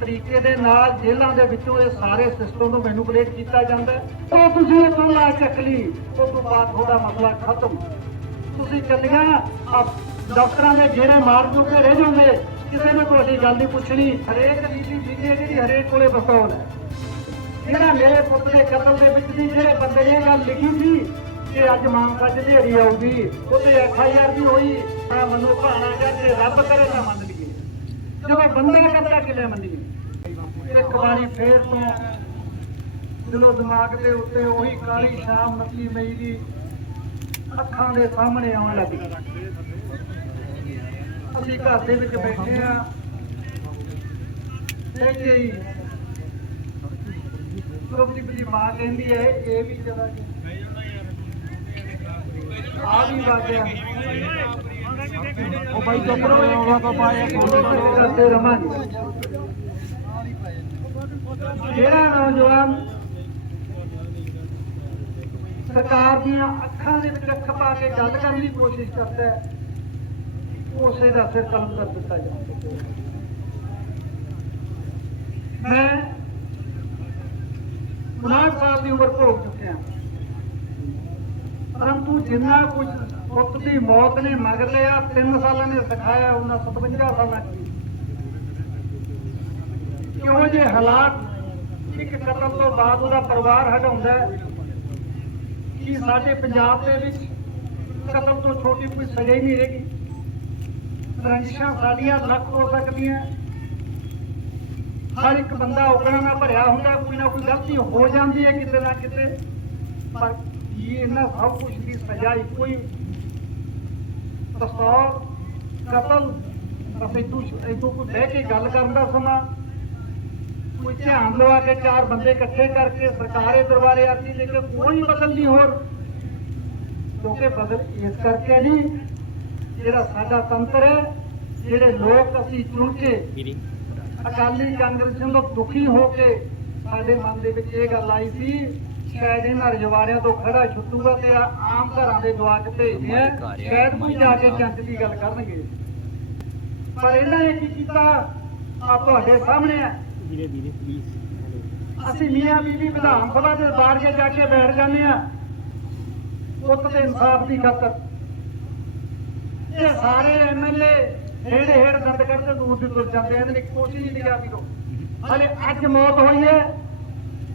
ਤਰੀਕੇ ਦੇ ਨਾਲ ਜੇਲ੍ਹਾਂ ਦੇ ਵਿੱਚੋਂ ਇਹ ਸਾਰੇ ਸਿਸਟਮ ਨੂੰ ਮੈਨੂਪੂਲੇਟ ਕੀਤਾ ਜਾਂਦਾ ਹੈ। ਉਹ ਤੁਸੀਂ ਇਹ ਤੁਲਾ ਚੱਕ ਲਈ ਉਸ ਤੋਂ ਬਾਅਦ ਤੁਹਾਡਾ ਮਸਲਾ ਖਤਮ। ਤੁਸੀਂ ਚੱਲੀਆਂ ਡਾਕਟਰਾਂ ਦੇ ਘੇਰੇ ਮਾਰ ਜੋ ਰਹਿ ਜਾਓਗੇ ਕਿਸੇ ਨੇ ਤੁਹਾਡੀ ਗੱਲ ਨਹੀਂ ਪੁੱਛਣੀ। ਹਰੇਕ ਨੀਤੀ ਜਿੰਨੇ ਜਿਹੜੀ ਹਰੇਕ ਕੋਲੇ ਬਸੌਲ ਹੈ। ਜਿਹੜਾ ਮੇਰੇ ਪੁੱਤ ਦੇ ਕਤਲ ਦੇ ਵਿੱਚ ਦੀ ਜਿਹੜੇ ਬੰਦੇ ਨੇ ਇਹ ਗੱਲ ਲਿਖੀ ਸੀ ਕਿ ਅੱਜ ਮਾਨਸਾ ਚ ਢੇਰੀ ਆਊਗੀ ਉਹਦੇ ਐਫ ਆਈ ਆਰ ਵੀ ਹੋਈ ਆ ਮਨੋ ਭਾਣਾ ਕਰਕੇ ਰੱਬ ਕਰੇ ਨਾ ਮੰਨ ਲਈਏ। ਜਦੋਂ ਬੰਦੇ ਨੇ ਕਤਲ ਕਿਲੇ ਮੰਨੀਏ ਇੱਕ ਵਾਰੀ ਫੇਰ ਤੋਂ ਦਿਲੋਂ ਦਿਮਾਗ ਦੇ ਉੱਤੇ ਉਹੀ ਕਾਲੀ ਸ਼ਾਮ 29 ਮਈ ਦੀ ਅੱਖਾਂ ਦੇ ਸਾਹਮਣੇ ਆਉਣ ਲੱਗੀ। ਅਸੀਂ ਘਰ ਦੇ ਵਿੱਚ ਬੈਠੇ ਆ ਬੈਠੇ ਹੀ ਗੁਰਪ੍ਰੀਤ ਦੀ ਮਾਂ ਕਹਿੰਦੀ ਹੈ, ਇਹ ਵੀ ਚਲਾ ਗਿਆ ਆ ਵੀ ਵਾਗਿਆ ਉਹ ਭਾਈ ਚੁੱਪ ਰਹੋ ਉਹਨਾਂ ਤੋਂ ਪਾਏ ਕਰਦੇ ਰਮਾਂਗੇ ਜਿਹੜਾ ਨੌਜਵਾਨ ਸਰਕਾਰ ਦੀਆਂ ਅੱਖਾਂ ਦੇ ਵਿੱਚ ਅੱਖ ਪਾ ਕੇ ਗੱਲ ਕਰਨ ਦੀ ਕੋਸ਼ਿਸ਼ ਕਰਦਾ ਹੈ, ਉਸੇ ਦਾ ਸਿਰ ਕਲਮ ਕਰ ਦਿੱਤਾ ਜਾਂਦਾ ਮੈਂ 59 ਸਾਲ ਦੀ ਉਮਰ ਭੋਗ ਚੁੱਕਿਆ ਪਰੰਤੂ ਜਿੰਨਾ ਕੁਝ ਪੁੱਤ ਦੀ ਮੌਤ ਨੇ ਮਗਰ ਲਿਆ 3 ਸਾਲਾਂ ਨੇ ਸਿਖਾਇਆ, ਉਹਨਾਂ 57 ਸਾਲਾਂ ਚ। ਕਿਹੋ ਜਿਹੇ ਹਾਲਾਤ ਇੱਕ ਕਤਲ ਤੋਂ ਬਾਅਦ ਉਹਦਾ ਪਰਿਵਾਰ ਹਟਾਉਂਦਾ ਕਿ ਸਾਡੇ ਪੰਜਾਬ ਦੇ ਵਿੱਚ ਕਤਲ ਤੋਂ ਛੋਟੀ ਕੋਈ ਸਜ਼ਾ ਹੀ ਨਹੀਂ ਰਹੇਗੀ। ਰੰਜਿਸ਼ਾਂ ਸਾਡੀਆਂ ਲੱਖ ਹੋ ਸਕਦੀਆਂ ਹਰ ਇੱਕ ਬੰਦਾ ਉਗਣਾ ਨਾਲ ਭਰਿਆ ਹੁੰਦਾ, ਕੋਈ ਨਾ ਕੋਈ ਗਲਤੀ ਹੋ ਜਾਂਦੀ ਹੈ ਕਿਤੇ ਨਾ ਕਿਤੇ। ਪਰ ਕੀ ਇਹਨਾਂ ਸਭ ਕੁਝ ਦੀ ਸਜ਼ਾ ਇੱਕੋ ਹੀ ਤਸੌਰ ਕਤਲ, ਅਸੀਂ ਤੂੰ ਇਦੋਂ ਕੋਈ ਬਹਿ ਕੇ ਗੱਲ ਕਰਨ ਦਾ ਸਮਾਂ ਕੋਈ ਧਿਆਨ ਲਵਾ ਕੇ ਚਾਰ ਬੰਦੇ ਇਕੱਠੇ ਕਰਕੇ ਸਰਕਾਰੇ ਦਰਬਾਰੇ ਆਤੀ ਲੈ ਕੇ ਕੋਈ ਬਦਲ ਨਹੀਂ ਹੋਰ। ਕਿਉਂਕਿ ਬਦਲ ਇਸ ਕਰਕੇ ਨਹੀਂ, ਜਿਹੜਾ ਸਾਡਾ ਤੰਤਰ ਹੈ, ਜਿਹੜੇ ਲੋਕ ਅਸੀਂ ਚੁਣ ਕੇ ਅਕਾਲੀ ਕਾਂਗਰਸੀਆਂ ਤੋਂ ਦੁਖੀ ਹੋ ਕੇ ਸਾਡੇ ਮਨ ਦੇ ਵਿੱਚ ਇਹ ਗੱਲ ਆਈ ਸੀ, ਸ਼ਾਇਦ ਇਹਨਾਂ ਰਜਵਾੜਿਆਂ ਤੋਂ ਖੜਾ ਛੁੱਟੂਗਾ ਤੇ ਆਮ ਘਰਾਂ ਦੇ ਜਵਾਕ ਭੇਜਦੇ ਆ, ਸ਼ਾਇਦ ਕੋਈ ਜਾ ਕੇ ਜੰਗ ਦੀ ਗੱਲ ਕਰਨਗੇ। ਪਰ ਇਹਨਾਂ ਨੇ ਕੀ ਕੀਤਾ? ਆ ਤੁਹਾਡੇ ਸਾਹਮਣੇ ਆ। ਅਸੀਂ ਮੀਆਂ ਬੀਬੀ ਵਿਧਾਨ ਸਭਾ ਦੇ ਬਾਹਰ ਕੇ ਜਾ ਕੇ ਬੈਠ ਜਾਂਦੇ ਆ ਪੁੱਤ ਦੇ ਇਨਸਾਫ ਦੀ ਖਾਤਰ। ਇਹ ਸਾਰੇ ਐਮਐਲਏ ਹੇੜ ਹੇੜ ਦੰਦ ਕਰਦੇ ਦੂਰ ਦੀ ਤੁਰ ਜਾਂਦੇ ਇਹਨਾਂ ਨੇ ਕੋਸ਼ਿਸ਼ ਨਹੀਂ ਲਿਆ ਵੀ ਹਲੇ ਅੱਜ ਮੌਤ ਹੋਈ ਹੈ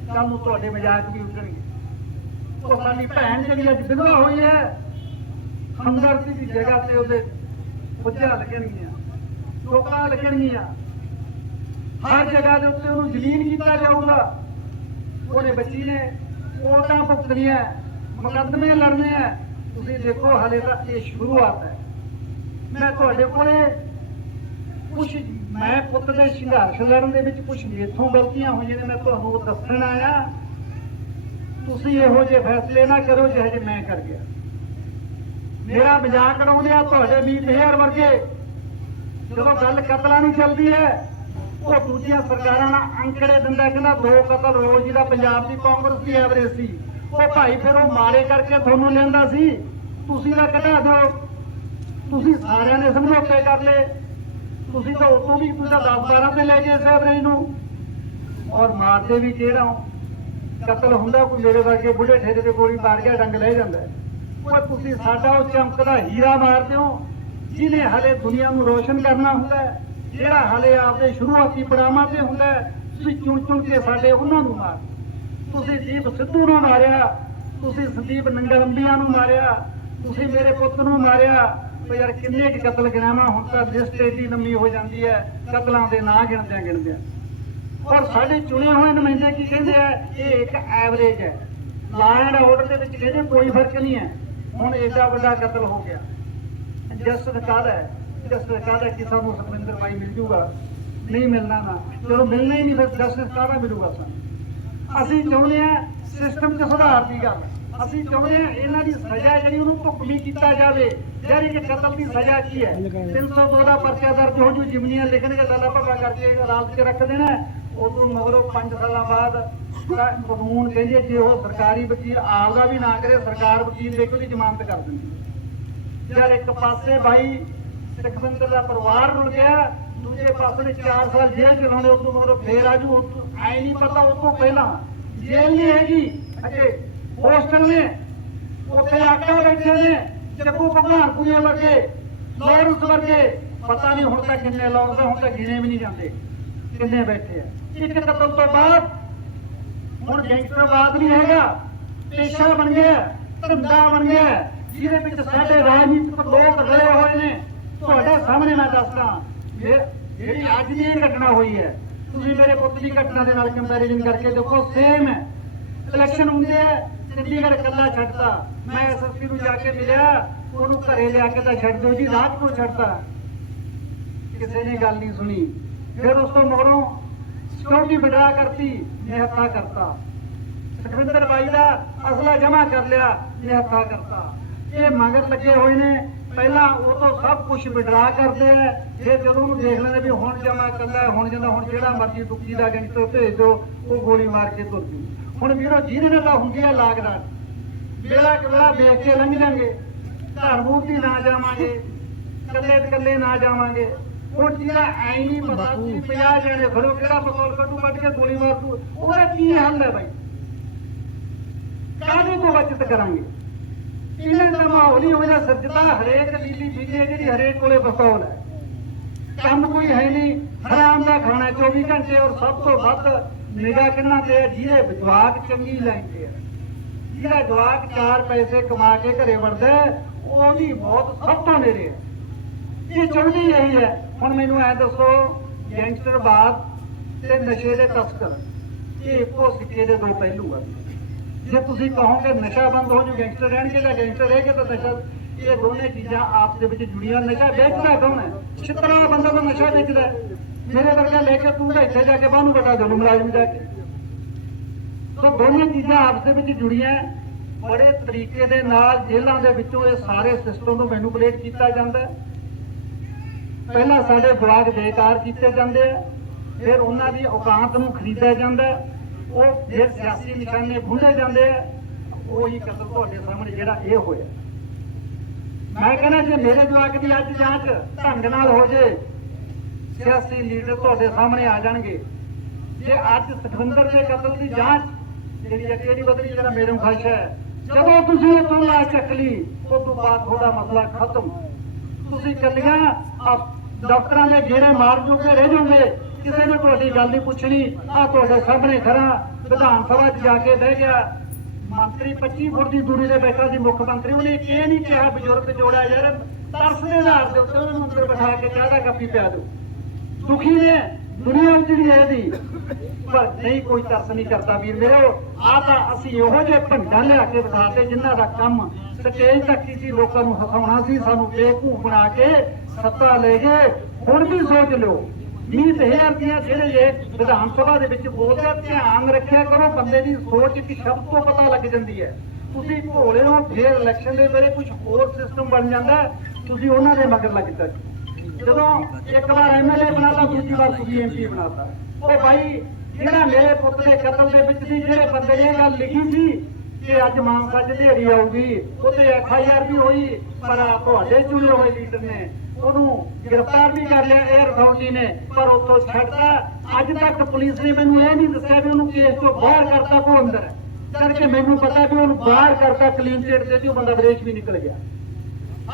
ਕੱਲ ਨੂੰ ਤੁਹਾਡੇ ਮਜ਼ਾਕ ਵੀ ਉੱਡਣਗੇ। ਉਹ ਸਾਡੀ ਭੈਣ ਜਿਹੜੀ ਅੱਜ ਵਿਧਵਾ ਹੋਈ ਹੈ, ਹਮਦਰਦੀ ਦੀ ਜਗ੍ਹਾ ਤੇ ਉਹਦੇ ਪੁੱਜਾ ਲੱਗਣਗੀਆਂ, ਲੋਕਾਂ ਲੱਗਣਗੀਆਂ। ਹਰ ਜਗ੍ਹਾ ਦੇ ਉੱਤੇ ਉਹਨੂੰ ਜਲੀਨ ਕੀਤਾ ਜਾਊਗਾ। ਉਹਦੇ ਬੱਚੀ ਨੇ ਕੋਟਾਂ ਭੁਗਤਣੀਆਂ ਮੁਕੱਦਮੇ ਲੜਨੇ ਆ ਤੁਸੀਂ ਦੇਖੋ ਹਲੇ ਤਾਂ ਇਹ ਸ਼ੁਰੂਆਤ ਹੈ। ਮੈਂ ਤੁਹਾਡੇ ਕੋਲੇ ਕੁਝ ਮੈਂ ਪੁੱਤ ਦੇ ਸੰਘਰਸ਼ ਲੜਨ ਦੇ ਵਿੱਚ ਕੁਝ ਮੇਥੋਂ ਗਲਤੀਆਂ ਹੋਈਆਂ ਨੇ, ਮੈਂ ਤੁਹਾਨੂੰ ਦੱਸਣ ਆਇਆ। ਤੁਸੀਂ ਇਹੋ ਜਿਹੇ ਫੈਸਲੇ ਨਾ ਕਰੋ ਜਿਹੋ ਜਿਹੇ ਮੈਂ ਕਰ ਗਿਆ। ਮੇਰਾ ਮਜ਼ਾਕ ਉਡਾਉਂਦੇ ਆ ਤੁਹਾਡੇ ਵੀ ਹੇਅਰ ਵਰਗੇ। ਜਦੋਂ ਗੱਲ ਕਤਲਾਂ ਦੀ ਚੱਲਦੀ ਹੈ ਉਹ ਦੂਜੀਆਂ ਸਰਕਾਰਾਂ ਨਾਲ ਅੰਕੜੇ ਦਿੰਦਾ ਕਹਿੰਦਾ ਦੋ ਕਤਲ ਰੋਜ਼ ਦਾ ਪੰਜਾਬ ਦੀ ਕਾਂਗਰਸ ਦੀ ਐਵਰੇਜ ਸੀ। ਉਹ ਭਾਈ ਫਿਰ ਉਹ ਮਾਰੇ ਕਰਕੇ ਤੁਹਾਨੂੰ ਲੈਂਦਾ ਸੀ। ਤੁਸੀਂ ਤਾਂ ਕਢਾ ਦਿਓ। ਤੁਸੀਂ ਸਾਰਿਆਂ ਨੇ ਸਮਝੌਤੇ ਕਰ ਲਏ। ਤੁਸੀਂ ਤਾਂ ਉਤੋਂ ਵੀ ਤੁਸੀਂ 10 12 ਤੇ ਲੈ ਗਏ ਇਸ ਨੂੰ। ਔਰ ਮਾਰਦੇ ਵੀ ਕਿਹੜਾ ਕਤਲ ਹੁੰਦਾ, ਕੋਈ ਮੇਰੇ ਵਰਗੇ ਬੁੱਢੇ ਠੇਰੇ ਤੇ ਗੋਲੀ ਮਾਰ ਗਿਆ, ਡੰਗ ਲੈ ਜਾਂਦਾ ਹੈ। ਉਹ ਤੁਸੀਂ ਸਾਡਾ ਉਹ ਚਮਕਦਾ ਹੀਰਾ ਮਾਰਦੇ ਹੋ, ਜਿਹਨੇ ਹਲੇ ਦੁਨੀਆ ਨੂੰ ਰੋਸ਼ਨ ਕਰਨਾ ਹੁੰਦਾ ਹੈ। ਜਿਹੜਾ ਹਲੇ ਆਪਦੇ ਸ਼ੁਰੂਆਤੀ ਪੜਾਵਾਂ ਤੇ ਹੁੰਦਾ ਤੁਸੀਂ ਚੁਣ ਚੁਣ ਕੇ ਸਾਡੇ ਉਹਨਾਂ ਨੂੰ ਮਾਰ। ਤੁਸੀਂ ਦੀਪ ਸਿੱਧੂ ਨੂੰ ਮਾਰਿਆ, ਤੁਸੀਂ ਸੰਦੀਪ ਨੰਗਲੰਬੀਆਂ ਨੂੰ ਮਾਰਿਆ, ਤੁਸੀਂ ਮੇਰੇ ਪੁੱਤ ਨੂੰ ਮਾਰਿਆ। ਉਹ ਯਾਰ ਕਿੰਨੇ ਕੁ ਕਤਲ ਗਿਣਾਵਾਂ ਹੁਣ ਤਾਂ ਲਿਸਟ ਏਡੀ ਲੰਮੀ ਹੋ ਜਾਂਦੀ ਹੈ, ਕਤਲਾਂ ਦੇ ਨਾਂ ਗਿਣਦਿਆਂ ਗਿਣਦਿਆਂ। ਔਰ ਸਾਡੇ ਚੁਣੇ ਹੋਏ ਨੁਮਾਇੰਦੇ ਕੀ ਕਹਿੰਦੇ ਆ? ਇਹ ਇੱਕ ਐਵਰੇਜ ਹੈ। ਲਾ ਐਂਡ ਆਰਡਰ ਦੇ ਵਿੱਚ ਕਹਿੰਦੇ ਕੋਈ ਫ਼ਰਕ ਨਹੀਂ ਹੈ। ਹੁਣ ਏਡਾ ਵੱਡਾ ਕਤਲ ਹੋ ਗਿਆ। ਜਸਟ ਕਾਹਦਾ ਹੈ ਜਸਟ ਕਾਹਦਾ ਕਿ ਸਾਨੂੰ ਸੁਖਵਿੰਦਰ ਭਾਈ ਮਿਲ ਜੂਗਾ। ਨਹੀਂ ਮਿਲਣਾ ਨਾ। ਜਦੋਂ ਮਿਲਣਾ ਹੀ ਨਹੀਂ, ਫਿਰ ਜਸਟਿਸ ਕਾਹਦਾ ਮਿਲੂਗਾ ਸਾਨੂੰ। ਅਸੀਂ ਚਾਹੁੰਦੇ ਆ ਸਿਸਟਮ 'ਚ ਸੁਧਾਰ ਦੀ ਗੱਲ। ਅਸੀਂ ਚਾਹੁੰਦੇ ਆ ਇਹਨਾਂ ਦੀ ਸਜ਼ਾ ਜਿਹੜੀ ਉਹਨੂੰ ਢੁਕਵੀਂ ਕੀਤਾ ਜਾਵੇ। ਯਾਰ ਇਹ ਕਤਲ ਦੀ ਸਜ਼ਾ ਕੀ ਹੈ? 302 ਦਾ ਪਰਚਾ ਦਰਜ ਹੋ ਜੂ, ਜਿਮਨੀਆਂ ਲਿਖਣਗੇ, ਲਾਲਾ ਭੱਗਾ ਕਰਕੇ ਅਦਾਲਤ 'ਚ ਰੱਖ ਦੇਣਾ ਉਦੋਂ ਮਗਰੋਂ 5 ਸਾਲਾਂ ਬਾਅਦ ਕਾਨੂੰਨ ਕਹਿੰਦੇ ਜੇ ਉਹ ਸਰਕਾਰੀ ਵਕੀਲ ਆਪਦਾ ਵੀ ਨਾ ਕਰੇ, ਸਰਕਾਰ ਵਕੀਲ ਦੇ ਕੇ ਜ਼ਮਾਨਤ ਕਰ ਦਿੰਦੀ। ਯਾਰ ਇੱਕ ਪਾਸੇ ਬਾਈ ਸੁਖਵਿੰਦਰ ਦਾ ਪਰਿਵਾਰ ਰੁਲ ਗਿਆ, ਦੂਜੇ ਪਾਸੇ ਨੇ 4 ਸਾਲ ਜੇਲ੍ਹ ਚ ਲਾਉਣੇ ਉਦੋਂ ਮਗਰੋਂ ਫੇਰ ਆਜੂ ਐ ਨਹੀਂ ਪਤਾ ਉਸ ਤੋਂ ਪਹਿਲਾਂ ਜੇਲ੍ਹ ਨਹੀਂ ਹੈਗੀ। ਅਜੇ ਹੋਸਟਲ ਨੇ, ਉੱਥੇ ਆਕੇ ਬੈਠੇ ਨੇ ਜੱਗੂ ਭਗਵਾਨ ਕੁੜੀਆਂ ਵਰਗੇ ਲੋਰਸ ਵਰਗੇ, ਪਤਾ ਨਹੀਂ ਹੁਣ ਤੱਕ ਕਿੰਨੇ ਲੋਕ ਹੁਣ ਤੱਕ ਗਿਣੇ ਵੀ ਨਹੀਂ ਜਾਂਦੇ, ਕਿੰਨੇ ਬੈਠੇ ਆ। ਇੱਕ ਕਤਲ ਤੋਂ ਬਾਅਦ, ਹੁਣ ਗੈਂਗਸਟਰਵਾਦ ਨਹੀਂ ਹੈਗਾ, ਪੇਸ਼ਾ ਬਣ ਗਿਆ, ਧੰਦਾ ਬਣ ਗਿਆ, ਜਿਹਦੇ ਵਿੱਚ ਸਾਡੇ ਰਾਜਨੀਤਿਕ ਲੋਕ ਰਲੇ ਹੋਏ ਨੇ ਤੁਹਾਡੇ ਸਾਹਮਣੇ ਮੈਂ ਦੱਸਦਾ ਜਿਹੜੀ ਅੱਜ ਦੀ ਇਹ ਘਟਨਾ ਹੋਈ ਹੈ, ਤੁਸੀਂ ਮੇਰੇ ਪੁੱਤ ਦੀ ਘਟਨਾ ਦੇ ਨਾਲ ਕੰਪੈਰੀਜ਼ਨ ਕਰਕੇ ਦੇਖੋ ਸੇਮ ਹੈ। ਇਲੈਕਸ਼ਨ ਹੁੰਦੇ ਆ, ਚੰਡੀਗੜ੍ਹ ਕੱਲਾ ਛੱਡਤਾ। ਮੈਂ ਐਸਐਸਪੀ ਨੂੰ ਜਾ ਕੇ ਮਿਲਿਆ, ਉਹਨੂੰ ਘਰੇ ਲਿਆ ਕੇ ਤਾਂ ਛੱਡ ਦਿਓ ਜੀ, ਰਾਤ ਨੂੰ ਛੱਡਤਾ। ਕਿਸੇ ਨੇ ਗੱਲ ਨਹੀਂ ਸੁਣੀ। ਫਿਰ ਉਸ ਤੋਂ ਮਗਰੋਂ ਸਿਕਿਉਰਿਟੀ ਬਿਠਾ ਕਰਤੀ ਨਿਹੱਥਾ ਕਰਤਾ। ਸੁਖਵਿੰਦਰ ਬਾਈ ਦਾ ਅਸਲਾ ਜਮਾ ਕਰ ਲਿਆ ਨਿਹੱਥਾ ਕਰਤਾ। ਇਹ ਮਗਰ ਲੱਗੇ ਹੋਏ ਨੇ ਪਹਿਲਾਂ ਉਹ ਤੋਂ ਸਭ ਕੁਝ ਵਿਡਰਾ ਕਰਦੇ ਆ। ਫਿਰ ਜਦੋਂ ਉਹਨੂੰ ਦੇਖ ਲੈਂਦੇ ਵੀ ਹੁਣ ਜਮਾ ਕਰਦਾ ਹੁਣ ਜਾਂਦਾ, ਹੁਣ ਜਿਹੜਾ ਮਰਜ਼ੀ ਦੁੱਖੀ ਦਾ ਗੈਂਗਸਟਰ ਭੇਜ ਦਿਓ, ਉਹ ਗੋਲੀ ਮਾਰ ਕੇ ਤੁਰ ਜੂ। ਹੁਣ ਵੀਰੋ ਜਿਹਦੇ ਨਾਲ ਹੁੰਦੀ ਆ ਲਾਗਦਾਰ ਬੇੜਾ ਕਬੜਾ ਵੇਖ ਕੇ ਲੰਘ ਜਾਣਗੇ। ਘਰ ਮੂਰਤੀ ਨਾ ਜਾਵਾਂਗੇ ਕੱਲੇ ਕੱਲੇ ਨਾ ਜਾਵਾਂਗੇ। ਉਹ ਜਿਹੜਾ ਐ ਨਹੀਂ ਪਤਾ ਕਿ 50 ਜਣੇ ਫੜੋ, ਕਿਹੜਾ ਪਸੋਲ ਕੱਢੂ, ਕੱਢ ਕੇ ਗੋਲੀ ਮਾਰ ਦੂ। ਉਹਦਾ ਕੀ ਹੱਲ ਹੈ ਬਾਈ? ਕਾਹਦੇ ਤੋਂ ਬਚਤ ਕਰਾਂਗੇ? ਇਹਨਾਂ ਦਾ ਮਾਹੌਲ ਹੀ ਹੋਇਆ ਸੱਜਦਾ ਹਰੇਕ ਲੀਲੀ ਬੀਜੇ ਜਿਹੜੀ ਹਰੇਕ ਕੋਲੇ ਪਸੋਲ ਹੈ। ਕੰਮ ਕੋਈ ਹੈ ਨਹੀਂ, ਹਰਾਮ ਦਾ ਖਾਣਾ 24 ਘੰਟੇ ਔਰ ਸਭ ਤੋਂ ਵੱਧ ਨਿਗਾਹ ਕਿੰਨਾ ਤੇ ਜਿਹਦੇ ਜਵਾਕ ਚੰਗੀ ਲੈਂਦੇ ਆ। ਜਿਹੜਾ ਜਵਾਕ ਚਾਰ ਪੈਸੇ ਕਮਾ ਕੇ ਘਰੇ ਵੜਦਾ ਉਹਦੀ ਬਹੁਤ ਸਭ ਤੋਂ ਨੇੜੇ ਹੈ। ਇਹ ਚੰਗੀ ਇਹੀ ਹੈ। ਹੁਣ ਮੈਨੂੰ ਐ ਦੱਸੋ, ਗੈਂਗਸਟਰ ਗੈਂਗਸਟਰਵਾਦ ਤੇ ਨਸ਼ੇ ਦੇ ਤਸਕਰ, ਇਹ ਇੱਕੋ ਸਿੱਕੇ ਦੇ ਦੋ ਪਹਿਲੂ ਆ। ਜੇ ਤੁਸੀਂ ਕਹੋਗੇ ਨਸ਼ਾ ਬੰਦ ਹੋ ਜੂ ਗੈਂਗਸਟਰ ਰਹਿਣਗੇ ਤਾਂ ਗੈਂਗਸਟਰ ਰਹੇਗੇ ਤਾਂ ਨਸ਼ਾ, ਇਹ ਦੋਨੇ ਚੀਜ਼ਾਂ ਆਪਸ ਦੇ ਵਿੱਚ ਜੁੜੀਆਂ ਨਸ਼ਾ ਵੇਚਦਾ ਕੌਣ ਹੈ? ਛਿੱਤਰਾ ਵਾਲਾ ਬੰਦਾ ਤਾਂ ਨਸ਼ਾ ਵੇਚਦਾ ਮੇਰੇ ਵਰਗਾ ਲੈ ਕੇ ਤੂੰ ਤਾਂ ਇੱਥੇ ਜਾ ਕੇ ਬਾਹਨੂੰ ਬਟਾ ਦੇ ਮੁਲਾਜ਼ਮ ਜਾ ਕੇ। ਸੋ ਦੋਨੇ ਚੀਜ਼ਾਂ ਆਪਸ ਦੇ ਵਿੱਚ ਜੁੜੀਆਂ ਬੜੇ ਤਰੀਕੇ ਦੇ ਨਾਲ ਜੇਲ੍ਹਾਂ ਦੇ ਵਿੱਚੋਂ ਇਹ ਸਾਰੇ ਸਿਸਟਮ ਨੂੰ ਮੈਨੂਪੂਲੇਟ ਕੀਤਾ ਜਾਂਦਾ ਪਹਿਲਾਂ ਸਾਡੇ ਬਲਾਕ ਬੇਕਾਰ ਕੀਤੇ ਜਾਂਦੇ ਆ ਫਿਰ ਉਹਨਾਂ ਦੀ ਔਕਾਤ ਨੂੰ ਖਰੀਦਿਆ ਜਾਂਦਾ ਉਹ ਫਿਰ ਸਿਆਸੀ ਨਿਸ਼ਾਨੇ ਭੁੱਲੇ ਜਾਂਦੇ ਆ, ਉਹੀ ਕਤਲ ਤੁਹਾਡੇ ਸਾਹਮਣੇ ਜਿਹੜਾ ਇਹ ਹੋਇਆ। ਮੈਂ ਕਹਿੰਦਾ ਜੇ ਮੇਰੇ ਜਵਾਕ ਦੀ ਅੱਜ ਜਾਂਚ ਢੰਗ ਨਾਲ ਹੋ ਜੇ, ਸਿਆਸੀ ਲੀਡਰ ਤੁਹਾਡੇ ਸਾਹਮਣੇ ਆ ਜਾਣਗੇ। ਜੇ ਅੱਜ ਸੁਖਵਿੰਦਰ ਦੇ ਕਤਲ ਦੀ ਜਾਂਚ ਜਿਹੜੀ ਹੈ ਕਿਹੜੀ ਬਦਲੀ ਜਿਹੜਾ ਮੇਰੇ ਨੂੰ ਖਸ਼ ਹੈ? ਜਦੋਂ ਤੁਸੀਂ ਇਹ ਤੁਲਾ ਚੱਕ ਲਈ, ਉਸ ਤੋਂ ਬਾਅਦ ਤੁਹਾਡਾ ਮਸਲਾ ਖਤਮ। ਤੁਸੀਂ ਕੱਲੀਆਂ ਆਹ ਡਾਕਟਰਾਂ ਦੇ ਗੇੜੇ ਮਾਰ ਜੋਗੇ, ਰਹਿ ਜਾਓਗੇ ਕਿਸੇ ਨੇ ਤੁਹਾਡੀ ਗੱਲ ਨਹੀਂ ਪੁੱਛਣੀ ਆ ਤੁਹਾਡੇ ਸਾਹਮਣੇ ਖੜਾ ਵਿਧਾਨ ਸਭਾ 'ਚ ਜਾ ਕੇ ਬਹਿ ਗਿਆ। ਮੰਤਰੀ 25 ਫੁੱਟ ਦੀ ਦੂਰੀ ਤੇ ਬੈਠਾ ਸੀ ਮੁੱਖ ਮੰਤਰੀ, ਉਹਨੇ ਇਹ ਨਹੀਂ ਕਿਹਾ ਬਜ਼ੁਰਗ ਜੋੜਾ ਯਾਰ, ਤਰਸ ਦੇ ਆਧਾਰ ਦੇ ਉੱਤੇ ਉਹਨੂੰ ਅੰਦਰ ਬਿਠਾ ਕੇ ਚਾਹ ਦਾ ਕੱਪੀ ਪਿਆ ਦਿਓ। ਦੁਖੀ ਨੇ, ਦੁਨੀਆ ਜਿਹੜੀ ਹੈ ਇਹਦੀ, ਪਰ ਨਹੀਂ, ਕੋਈ ਤਰਸ ਨਹੀਂ ਕਰਦਾ ਵੀਰ ਮੇਰੇ। ਆ ਤਾਂ ਅਸੀਂ ਇਹੋ ਜਿਹੇ ਭੰਡਾਂ ਲਿਆ ਕੇ ਬਿਠਾਤੇ ਜਿਨ੍ਹਾਂ ਦਾ ਕੰਮ ਸਟੇਜ ਤੱਕ ਹੀ ਸੀ, ਲੋਕਾਂ ਨੂੰ ਹਸਾਉਣਾ ਸੀ, ਸਾਨੂੰ ਬੇਵਕੂਫ ਬਣਾ ਕੇ ਸੱਤਾ ਲੈ ਗਏ। ਹੁਣ ਵੀ ਸੋਚ ਲਿਓ। ਮੀਤ ਹਜ਼ਾਰ ਜਿਹੜੇ ਇਹ ਵਿਧਾਨ ਸਭਾ ਦੇ ਵਿੱਚ ਬੋਲਦੇ ਆ, ਧਿਆਨ ਰੱਖਿਆ ਕਰੋ ਬੰਦੇ ਦੀ ਸੋਚ ਇੱਕ ਸ਼ਬਦ ਤੋਂ ਪਤਾ ਲੱਗ ਜਾਂਦੀ ਹੈ। ਤੁਸੀਂ ਭੋਲੇ ਹੋ ਫੇਰ ਇਲੈਕਸ਼ਨ ਦੇ ਵੇਲੇ ਕੁਝ ਹੋਰ ਸਿਸਟਮ ਬਣ ਜਾਂਦਾ ਤੁਸੀਂ ਉਹਨਾਂ ਦੇ ਮਗਰ ਲੱਗ ਜਾਂਦੇ ਜਦੋਂ ਇੱਕ ਵਾਰ ਐਮਐਲਏ ਬਣਾਤਾ ਦੂਜੀ ਵਾਰ ਤੁਸੀਂ ਐਮਪੀ ਬਣਾਤਾ। ਉਹ ਭਾਈ ਜਿਹੜਾ ਮੇਰੇ ਪੁੱਤ ਦੇ ਕਤਲ ਦੇ ਵਿੱਚ ਸੀ ਜਿਹੜੇ ਬੰਦੇ ਨੇ ਇਹ ਗੱਲ ਲਿਖੀ ਸੀ ਕਿ ਅੱਜ ਮਾਨਸਾ ਚ ਢੇਰੀ ਆਊਗੀ ਉਹਤੇ ਐਫ ਆਈ ਆਰ ਵੀ ਹੋਈ ਪਰ ਤੁਹਾਡੇ ਚੁਣੇ ਹੋਏ ਲੀਡਰ ਨੇ। ਉਹਨੂੰ ਗ੍ਰਿਫਤਾਰ ਵੀ ਕਰ ਲਿਆ 에ਅਰ ਅਥਾਰਟੀ ਨੇ, ਪਰ ਉੱਥੋਂ ਛੱਡਤਾ। ਅੱਜ ਤੱਕ ਪੁਲਿਸ ਨੇ ਮੈਨੂੰ ਇਹ ਨਹੀਂ ਦੱਸਿਆ ਵੀ ਉਹਨੂੰ ਕੇਸ ਤੋਂ ਬਾਹਰ ਕਰਤਾ ਕੋ ਅੰਦਰ ਕਰਕੇ ਮੈਨੂੰ ਪਤਾ ਵੀ ਉਹਨੂੰ ਬਾਹਰ ਕਰਤਾ ਕਲੀਨ ਚਿੱਟ ਦੇ ਉਹ ਬੰਦਾ ਵਿਦੇਸ਼ ਵੀ ਨਿਕਲ ਗਿਆ।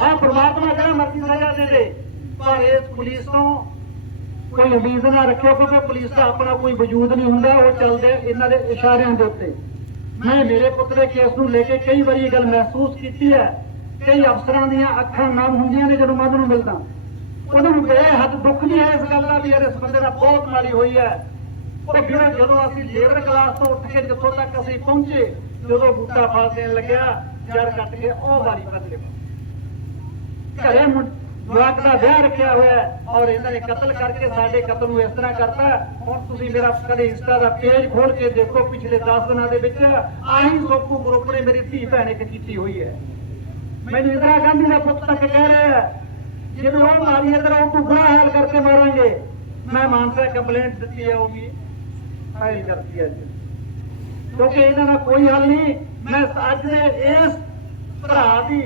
ਹਾਂ ਪ੍ਰਮਾਤਮਾ ਜਿਹੜਾ ਮਰਜ਼ੀ ਸਜ਼ਾ ਦੇ ਦੇ, ਪਰ ਇਸ ਪੁਲਿਸ ਤੋਂ ਕੋਈ ਉਮੀਦ ਨਾ ਰੱਖਿਓ, ਕਿਉਂਕਿ ਪੁਲਿਸ ਦਾ ਆਪਣਾ ਕੋਈ ਵਜੂਦ ਨਹੀਂ ਹੁੰਦਾ, ਉਹ ਚੱਲਦੇ ਇਹਨਾਂ ਦੇ ਇਸ਼ਾਰਿਆਂ ਦੇ ਉੱਤੇ। ਮੈਂ ਮੇਰੇ ਪੁੱਤ ਦੇ ਕੇਸ ਨੂੰ ਲੈ ਕੇ ਕਈ ਵਾਰੀ ਇਹ ਗੱਲ ਮਹਿਸੂਸ ਕੀਤੀ ਹੈ। ਕਈ ਅਫਸਰਾਂ ਦੀਆਂ ਅੱਖਾਂ ਨਾਮ ਹੁੰਦੀਆਂ ਨੇ ਜਦੋਂ ਮੈਂ ਉਹਨੂੰ ਮਿਲਦਾ। ਉਹਨਾਂ ਨੂੰ ਬੇਹੱਦ ਦੁੱਖ ਨਹੀਂ ਹੈ ਇਸ ਗੱਲ ਦਾ ਵੀ ਯਾਰ, ਇਸ ਬੰਦੇ ਨਾਲ ਬਹੁਤ ਮਾਰੀ ਹੋਈ ਹੈ। ਉਹ ਵੀਰ ਜਦੋਂ ਅਸੀਂ ਲੇਬਰ ਕਲਾਸ ਤੋਂ ਉੱਠ ਕੇ ਜਿੱਥੋਂ ਤੱਕ ਅਸੀਂ ਪਹੁੰਚੇ, ਜਦੋਂ ਬੂਟਾ ਫਾਸ ਦੇਣ ਲੱਗਿਆ, ਜੜ ਕੱਟ ਕੇ ਉਹ ਵਾਰੀ ਬਦਲੇ ਘਰੇ ਜਵਾਕ ਦਾ ਵਿਆਹ ਰੱਖਿਆ ਹੋਇਆ ਔਰ ਇਹਨਾਂ ਨੇ ਕਤਲ ਕਰਕੇ ਸਾਡੇ ਕਤਲ ਨੂੰ ਇਸ ਤਰ੍ਹਾਂ ਕਰਤਾ। ਹੁਣ ਤੁਸੀਂ ਮੇਰਾ ਕਦੇ ਇੰਸਟਾ ਦਾ ਪੇਜ ਖੋਲ ਕੇ ਦੇਖੋ, ਪਿਛਲੇ 10 ਦਿਨਾਂ ਦੇ ਵਿੱਚ ਆਹੀ ਸੋਕੂ ਗਰੁੱਪ ਨੇ ਮੇਰੀ ਧੀ ਭੈਣੇ ਕੀਤੀ ਹੋਈ ਹੈ। ਮੈਨੂੰ ਇੰਦਰਾ ਗਾਂਧੀ ਦਾ ਪੁੱਤ ਤੱਕ ਕਹਿ ਰਿਹਾ ਹੈ ਉਹ ਮਾਰੀ ਇਧਰ ਉਹ ਤੂੰ ਬੁਰਾ ਹਾਲ ਕਰਕੇ ਮਾਰਾਂਗੇ, ਮੈਂ ਮਾਨਸਾ ਕੰਪਲੇਂਟ ਦਿੱਤੀ ਹੈ ਫਾਈਲ ਕਰਤੀ ਹੈ ਜੀ। ਕਿਉਂਕਿ ਇਹਨਾਂ ਦਾ ਕੋਈ ਹੱਲ ਨਹੀਂ, ਮੈਂ ਅੱਜ ਦੇ ਇਸ ਭਰਾ ਦੀ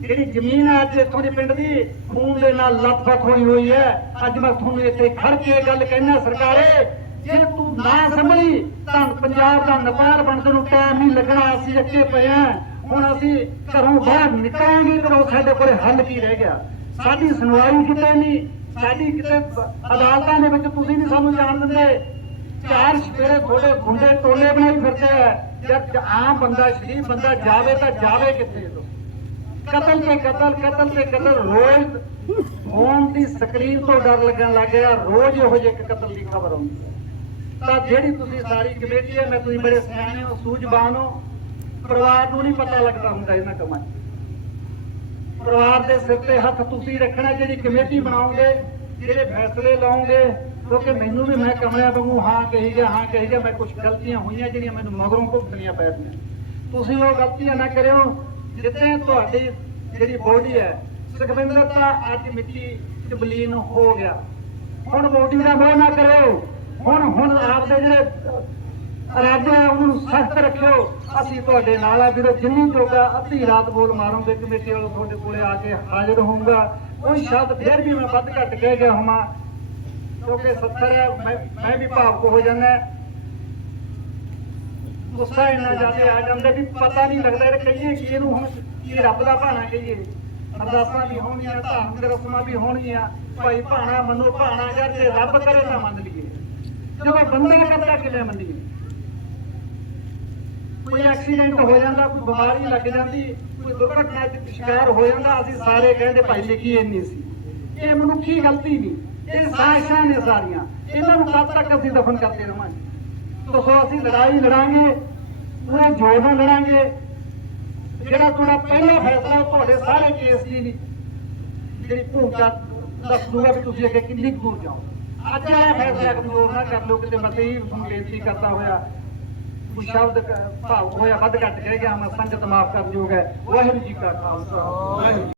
ਜਿਹੜੀ ਜ਼ਮੀਨ ਹੈ ਅੱਜ ਇੱਥੋਂ ਦੇ ਪਿੰਡ ਦੀ, ਖੂਨ ਦੇ ਨਾਲ ਲੱਥਪੱਥ ਹੋਈ ਹੋਈ ਹੈ। ਅੱਜ ਮੈਂ ਤੁਹਾਨੂੰ ਇੱਥੇ ਖੜ ਕੇ ਗੱਲ ਕਹਿਣਾ ਸਰਕਾਰੇ ਜੇ ਤੂੰ ਨਾ ਸੰਭਲੀ ਤਾਂ ਪੰਜਾਬ ਦਾ ਨਪਾਰ ਬਣਨ ਨੂੰ ਟਾਈਮ ਨਹੀਂ ਲੱਗਣਾ, ਅਸੀਂ ਅੱਗੇ ਪਏ ਹਾਂ ਹੁਣ ਅਸੀਂ ਘਰੋਂ ਬਾਹਰ ਨਿਕਲਾਂਗੇ ਤਾਂ ਸਾਡੇ ਕੋਲੇ ਹੱਲ ਕੀ ਰਹਿ ਗਿਆ? ਸਾਡੀ ਸੁਣਵਾਈ ਕਿਤੇ ਨਹੀਂ, ਸਾਡੀ ਕਿਤੇ ਅਦਾਲਤਾਂ ਦੇ ਵਿੱਚ ਤੁਸੀਂ ਨਹੀਂ ਸਾਨੂੰ ਜਾਣ ਦਿੰਦੇ। ਚਾਰ ਸਪੇਰੇ ਥੋੜੇ ਗੁੰਡੇ ਟੋਲੇ ਬਣਾਈ ਫਿਰਦੇ ਆ। ਜਦ ਆਮ ਬੰਦਾ, ਸ਼ਰੀਫ ਬੰਦਾ ਜਾਵੇ ਤਾਂ ਜਾਵੇ ਕਿੱਥੇ ਕਤਲ ਤੇ ਕਤਲ ਕਤਲ ਤੇ ਕਤਲ, ਰੋਜ਼ ਫੋਨ ਦੀ ਸਕਰੀਨ ਤੋਂ ਡਰ ਲੱਗਣ ਲੱਗ ਗਿਆ। ਰੋਜ਼ ਇਹੋ ਜਿਹੇ ਕਤਲ ਦੀ ਖਬਰ ਆਉਂਦੀ ਹੈ। ਤਾਂ ਜਿਹੜੀ ਤੁਸੀਂ ਸਾਰੀ ਕਮੇਟੀ ਹੈ, ਮੈਂ ਤੁਸੀਂ ਬੜੇ ਸਿਆਣੇ ਹੋ, ਸੂਝਵਾਨ ਹੋ, ਪਰਿਵਾਰ ਨੂੰ ਨਹੀਂ ਪਤਾ ਲੱਗਦਾ ਹੁੰਦਾ ਇਹਨਾਂ ਕੰਮਾਂ 'ਚ। ਪਰਿਵਾਰ ਦੇ ਸਿਰ ਤੇ ਹੱਥ ਤੁਸੀਂ ਰੱਖਣਾ, ਜਿਹੜੀ ਕਮੇਟੀ ਬਣਾਓਗੇ, ਜਿਹੜੇ ਫੈਸਲੇ ਲਾਓਗੇ, ਕਿਉਂਕਿ ਮੈਨੂੰ ਵੀ ਮੈਂ ਕਮਲਿਆਂ ਵਾਂਗੂ ਹਾਂ ਕਹੀ ਗਿਆ ਹਾਂ ਕਹੀ ਗਿਆ ਮੈਂ ਕੁਝ ਗਲਤੀਆਂ ਹੋਈਆਂ ਜਿਹੜੀਆਂ ਮੈਨੂੰ ਮਗਰੋਂ ਭੁਗਤਣੀਆਂ ਪੈਣੀਆਂ ਤੁਸੀਂ ਉਹ ਗਲਤੀਆਂ ਨਾ ਕਰਿਓ, ਜਿੱਥੇ ਤੁਹਾਡੀ ਜਿਹੜੀ ਬੋਡੀ ਹੈ, ਸੁਖਵਿੰਦਰ ਤਾਂ ਅੱਜ ਮਿੱਟੀ ਚ ਬਲੀਨ ਹੋ ਗਿਆ। ਹੁਣ ਬੋਡੀ ਦਾ ਮੋਹ ਨਾ ਕਰਿਓ। ਹੁਣ ਹੁਣ ਆਪਦੇ ਜਿਹੜੇ ਇਰਾਦੇ ਉਹਨੂੰ ਸਖਤ ਰੱਖਿਓ। ਅਸੀਂ ਤੁਹਾਡੇ ਨਾਲ ਆ ਵੀਰੋ, ਜਿੰਨੀ ਜੋਗਾ ਅੱਧੀ ਰਾਤ ਬੋਲ ਮਾਰੋਗੇ, ਕਮੇਟੀ ਵਾਲੋਂ ਤੁਹਾਡੇ ਕੋਲੇ ਆ ਕੇ ਹਾਜ਼ਰ ਹੋਊਗਾ। ਕੋਈ ਸ਼ਬਦ ਫਿਰ ਵੀ ਮੈਂ ਵੱਧ ਘੱਟ ਕਹਿ ਗਿਆ ਹੋਵਾਂ, ਕਿਉਂਕਿ 70 ਮੈਂ ਵੀ ਭਾਵੁਕ ਹੋ ਜਾਂਦਾ। ਗੁੱਸਾ ਇੰਨਾ ਜ਼ਿਆਦਾ ਆ ਜਾਂਦਾ ਵੀ ਪਤਾ ਨਹੀਂ ਲੱਗਦਾ ਇਹ ਕਹੀਏ ਕੀ ਇਹਨੂੰ ਹੁਣ ਕੀ ਰੱਬ ਦਾ ਭਾਣਾ ਕਹੀਏ। ਅਰਦਾਸਾਂ ਵੀ ਹੋਣਗੀਆਂ ਧਾਰਮਿਕ ਰਸਮਾਂ ਵੀ ਹੋਣਗੀਆਂ। ਭਾਈ ਭਾਣਾ ਮੰਨੋ, ਭਾਣਾ ਯਾਰ ਰੱਬ ਕਰੇ ਤਾਂ ਮੰਨ ਲਈਏ। ਜਦੋਂ ਬੰਦੇ ਕਰਦਾ ਕਿਵੇਂ ਮੰਨੀਏ ਕੋਈ ਐਕਸੀਡੈਂਟ ਹੋ ਜਾਂਦਾ, ਕੋਈ ਬਿਮਾਰੀ ਲੱਗ ਜਾਂਦੀ, ਕੋਈ ਦੁਰਘਟਨਾ ਚ ਸ਼ਿਕਾਰ ਹੋ ਜਾਂਦਾ, ਅਸੀਂ ਸਾਰੇ ਕਹਿੰਦੇ ਭਾਈ ਲਿਖੀ ਇੰਨੀ ਸੀ। ਇਹ ਮਨੁੱਖੀ ਗਲਤੀ ਨਹੀਂ, ਇਹ ਸਾਜ਼ਿਸ਼ਾਂ ਨੇ ਸਾਰੀਆਂ। ਇਹਨਾਂ ਨੂੰ ਕਦ ਤੱਕ ਅਸੀਂ ਦਫਨ ਕਰਦੇ ਰਹਾਂਗੇ। ਤੋ ਅਸੀਂ ਲੜਾਈ ਲੜਾਂਗੇ, ਪੂਰੇ ਜੋਰ ਨਾਲ ਲੜਾਂਗੇ। ਜਿਹੜਾ ਤੁਹਾਡਾ ਪਹਿਲਾ ਫੈਸਲਾ, ਉਹ ਤੁਹਾਡੇ ਸਾਰੇ ਕੇਸ ਦੀ ਜਿਹੜੀ ਭੂਮਿਕਾ ਦੱਸ ਦੂਗਾ ਵੀ ਤੁਸੀਂ ਅੱਗੇ ਕਿੰਨੀ ਦੂਰ ਜਾਓ ਅੱਜ ਵਾਲਾ ਫੈਸਲਾ ਕਮਜ਼ੋਰ ਨਾ ਕਰ ਲੋ ਕਿਤੇ ਮਤਈ ਬੇਨਤੀ ਕਰਦਾ ਹੋਇਆ, ਕੋਈ ਸ਼ਬਦ ਭਾਵ ਹੋਇਆ ਵੱਧ ਘੱਟ ਕਹਿ ਗਿਆ ਮੈਂ ਸੰਗਤ ਮਾਫ ਕਰਨ ਯੋਗ ਹੈ। ਵਾਹਿਗੁਰੂ ਜੀ ਕਾ ਖਾਲਸਾ। ਵਾਹਿਗੁਰੂ